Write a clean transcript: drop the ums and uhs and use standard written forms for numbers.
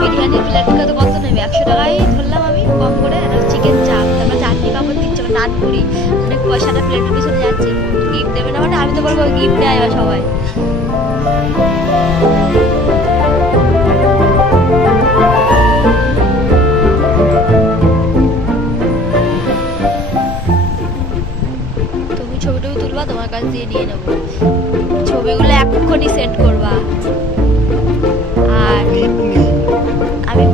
বিরিয়ানির প্লেটটা তো কত নেবে, 100 টাকাই ধরলাম আমি কম করে। আর চিকেন চাপ, তারপর চাটনি পাপড় দিচ্ছে, নান পুরি, অনেক পয়সাটা প্লেটের পিছনে যাচ্ছে। গিফট দেবে না মানে আমি তো বলবো গিফট দেয় এবার সবাই। তুমি ছবিটবি তুলবা, তোমার কাছ দিয়ে নিয়ে নেবো। ছবিগুলো এক্ষুনি সেন্ড করবা। আর আমি